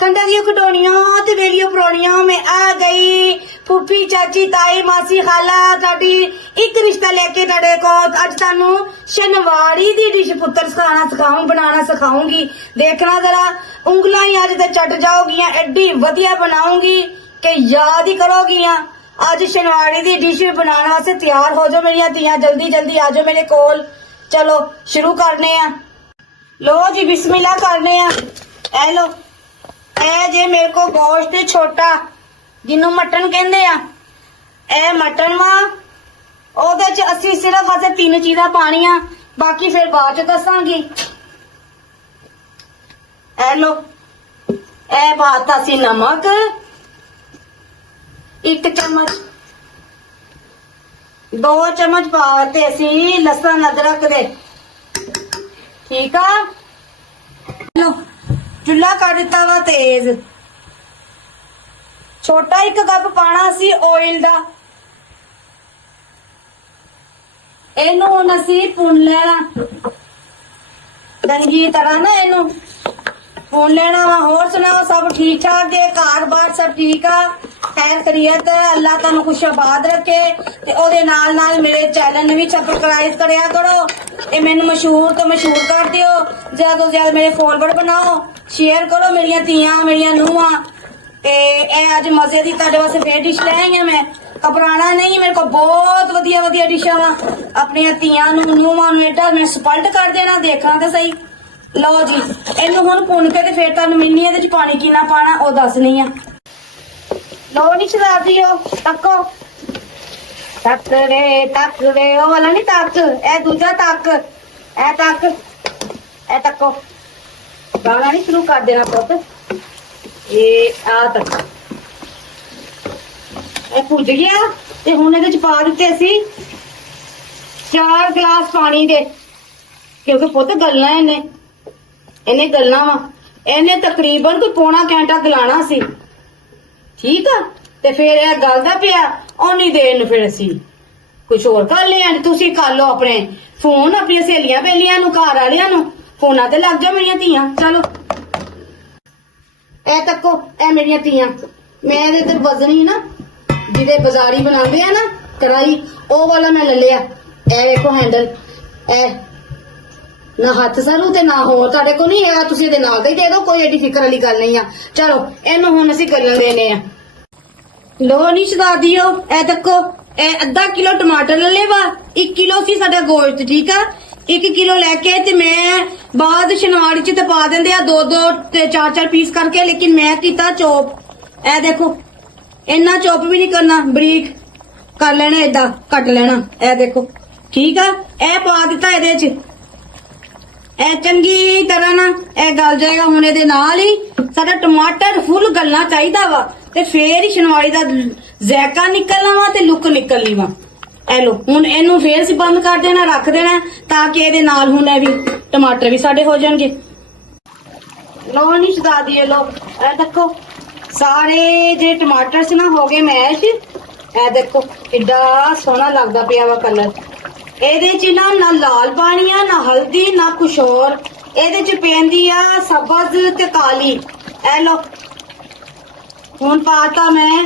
खंडा दी खडोनियां ते वेलियो परोनियां मैं आ गई फूफी चाची ताई मासी खाला ताडी एक रिश्ता लेके ताडे को अज तानू शनवाड़ी दी डिश पुत्र सिखाऊं बनाना सिखाऊंगी। देखना जरा उंगलां ही अज ते चट जाओगियां, एडी वधिया बनाऊंगी कि याद ही करोगियां। अज शनवाड़ी दी डिश बनाने वास्ते तैयार हो जाओ मेरिया धीयां, जल्दी जल्दी आ जाओ मेरे कोल। चलो शुरू करने आ। लो जी बिस्मिल्लाह करने आ। ए लो ए जे मेरे को गोश्त छोटा जिन्नू मटन कहंदे आ, ए मटन वा ओदे च असी सिर्फ असें 3 चीज़ां पाणियां, बाकी फिर बाद च दसांगी। ए लो ए पाता सी नमक 1 चम्मच, 2 चम्मच पाते असी लसन अदरक दे, ठीक आ। लो चुल्हा कर दिता वा तेज, छोटा 1 कप पाना सी ऑयल दा। एनू हुण असी भुन लेना चंगी तरह ना, एनू भुन लेना वा। होर सुनाओ सब ठीक ठाक जे, घर बार सब ठीक आ, खैर खैरियत, अल्लाह तुहानू खुश आबाद रखे। ते ओदे नाल नाल मेरे चैनल नू भी सब्सक्राइब करया करो, ए मैनू मशहूर तो मशहूर कर दियो, ज्यादा तो ज्यादा मेरे फॉलोवर बनाओ, शेयर करो मेरिया धीयां मेरिया नूहां। ते ए अज मजे दी तुहाडे वास्ते फिर डिश ले आई हां मैं, घबराना नहीं, मेरे को बहुत वधिया वधिया डिशां वा। अपनी धीयां नू नूहां नू एडा मैं स्पल्ट कर देना, देखना ते सही। लो जी इनू हुण भुन के ते फिर तुहानू मिलनी इहदे च पानी किन्ना पाना ओ दसनी आ। लो नी शराबियो तक्को, तक रे ओ वाला नहीं तक, ए दूजा तक, ए तक, ए तक्को। गाना नहीं शुरू कर देना पुत, ये आ तक ए भुज गया। ते हुण इहदे च पा दित्ते असी 4 गिलास पानी दे, क्योंकि पुत गलना इन्हें गलना वा। इन्हें तकरीबन कोई पौना घंटा गलाना सी, ठीक आ। ते फिर यह गलदा पिया ओनी देर नूं फिर असी कुछ होर कर लिया। तुसी कर लो अपने फोन, अपनी सहेलियां बेलियां नूं, घर वालियां नूं फोना ते लग जाओ मेरिया धीयां। चलो ए तक्को, ए मेरिया धीयां, मैं इधर वजनी ना जिदे बाजारी बनांदे आ ना कढ़ाई, ओ वाला मैं ले लिया। ए देखो हैंडल, ए ना हथ सरू ते ना होर तुहाडे को नहीं है, तुसी इहदे नाल दे दो, कोई एडी फिकर वाली गल नहीं आ। चलो इहनू हुण असीं गलन देने आ। लो नी शहजादियो ए देखो, ए आधा किलो टमाटर ले ले वा, 1 किलो सी साडा गोश्त, ठीक आ। 1 किलो लेके ते मैं बाद शनवाड़ी च ते पा देंदे आ 2-2 ते 4-4 पीस करके, लेकिन मैं कीता चॉप। ए देखो इन्ना चॉप भी नहीं करना, बरीक कर लेना, एदा कट लेना, ए देखो ठीक आ। ए पा दिता इहदे च, ए चंगी तरह ना ए गल जाएगा। हुण इहदे नाल ही साडा टमाटर फुल गलना चाहिदा वा, ते फिर ही शनवाड़ी दा जायका निकलना वा ते लुक निकलनी वा। ए लो हुण इहनू फिर असीं बंद कर देना, रख देना, ताकि इहदे नाल हुण भी टमाटर भी साडे हो जाणगे। लो नी शहजादी लो ए देखो सारे जे टमाटर से ना हो गए मैश। ए देखो किड्डा सोहना लगदा पिया वा कलर। ਇਹਦੇ ਚ ਨਾ ਲਾਲ ਪਾਣੀ ਆ, ਨਾ ਹਲਦੀ, ਨਾ ਕੁਛ ਹੋਰ। ਇਹਦੇ ਚ ਪੈਂਦੀ ਆ ਸਬਜ਼ ਤੇ ਕਾਲੀ। ਇਹ ਲੋ ਹੁਣ ਪਾਤਾ ਮੈਂ,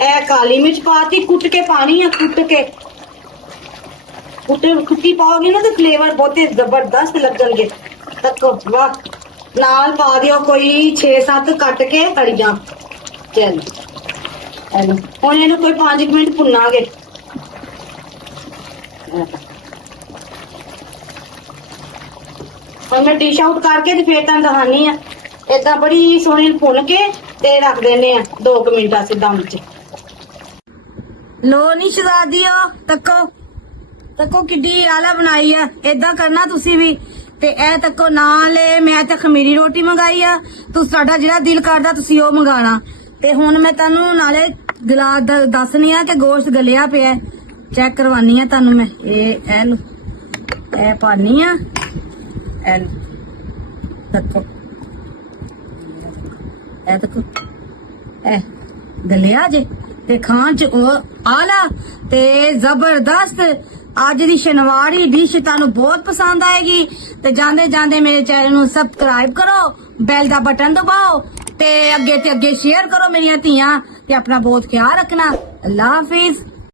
ਇਹ ਕਾਲੀ ਮਿਰਚ ਪਾਤੀ, ਕੁੱਟ ਕੇ ਪਾਣੀ ਆ, ਕੁੱਟੀ ਪਾਓਗੇ ਨਾ ਤੇ ਫਲੇਵਰ ਬਹੁਤ ਜ਼ਬਰਦਸਤ ਲੱਗਣਗੇ। ਤੱਕੋ ਵਾਹ, ਨਾਲ ਪਾ ਦਿਓ ਕੋਈ 6-7 ਕੱਟ ਕੇ ਹਰੀਆਂ। ਚਲ ਹੁਣ ਇਹਨੂੰ ਕੋਈ 5 ਮਿੰਟ ਭੁੰਨਾਂਗੇ। ਹੁਣ ਮੈਂ डिश आउट करके ते फिर तुहानू दिखानी आ। इदा बड़ी सोहनी भुन के ते रख देने आ 2 मिनट असीं दम च। लो नी शहजादियो तक्को, तक्को किड्डी आला बनाई आ। इदा करना तुसी भी। ते ए तक्को नाल मैं ते खमीरी रोटी मंगाई आ, तुहाडा जिहड़ा दिल करदा तुसी ओह मंगाना। ते हुण मैं तुहानू नाले गला दसनी आ कि गोश्त गलिया पिया, चेक करवानी आ तुहानू मैं। ए लो ए पानी आ, ए लो तक्को, ए तक्को ए गलिया जे ते खान च आला ते जबरदस्त ਅੱਜ ਦੀ ਸ਼ਨਵਾਰੀ ਡਿਸ਼ ਤੁਹਾਨੂੰ ਬਹੁਤ ਪਸੰਦ ਆਏਗੀ ਤੇ ਜਾਂਦੇ ਜਾਂਦੇ ਮੇਰੇ ਚੈਨਲ ਨੂੰ ਸਬਸਕ੍ਰਾਈਬ ਕਰੋ, ਬੈਲ ਦਾ ਬਟਨ ਦਬਾਓ ਤੇ ਅੱਗੇ ਸ਼ੇਅਰ ਕਰੋ ਮੇਰੀਆਂ ਧੀਆਂ ਤੇ ਆਪਣਾ ਬਹੁਤ ਖਿਆਲ ਰੱਖਣਾ। ਅੱਲਾ ਹਾਫਿਜ਼।